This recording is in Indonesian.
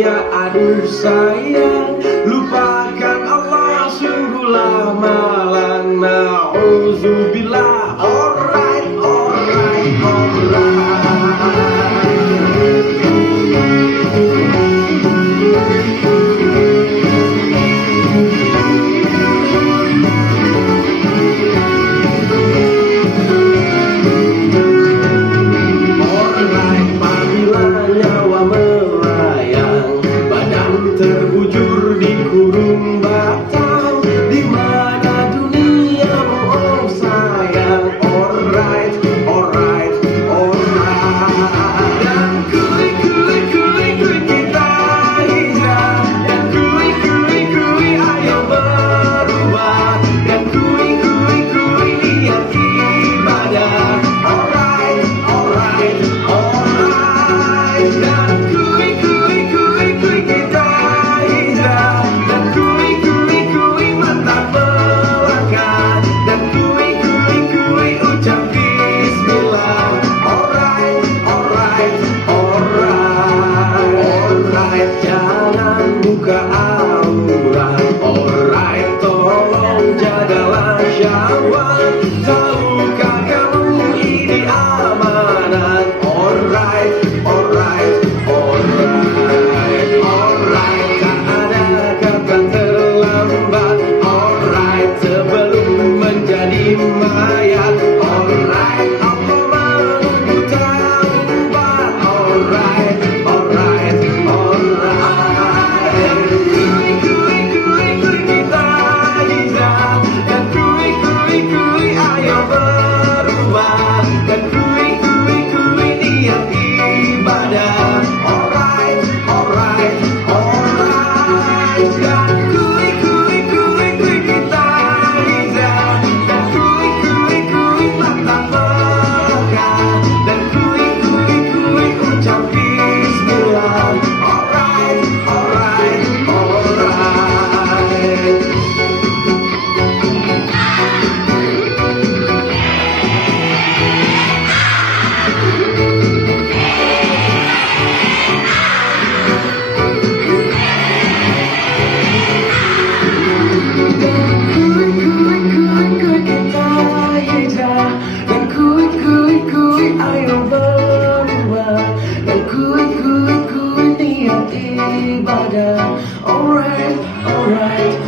dunia, aduh sayang, lupakan Allah sungguhlah malang. Na'udzubillah. Alright, alright, alright. Terbujur di kurung batang, di mana duniamu, oh sayang. Alright, alright, alright. Dan kuy kita hijrah, dan kuy ayo berubah, dan kuy lihat ibadah. Alright, alright, alright. Dan kuy kita dan kuy mata melangkah, dan kuy ucap bismillah. Alright, alright, alright, alright. Jangan buka aurat. Alright, tolong jagalah syahwat. Tahukah kamu ini amanat? Alright, alright, alright, alright. Mayat. Alright, apa menunggu taubat? Alright, alright, alright. Kuy kita hijrah, dan kuy ayo berubah, dan kuy niat ibadah. Alright, alright, alright. Dan kuy kita hijrah, dan mata melangkah, dan kuy ucap bismillah. Alright, alright, alright. Ayo berubah, dan kuy niat ibadah. Alright, alright.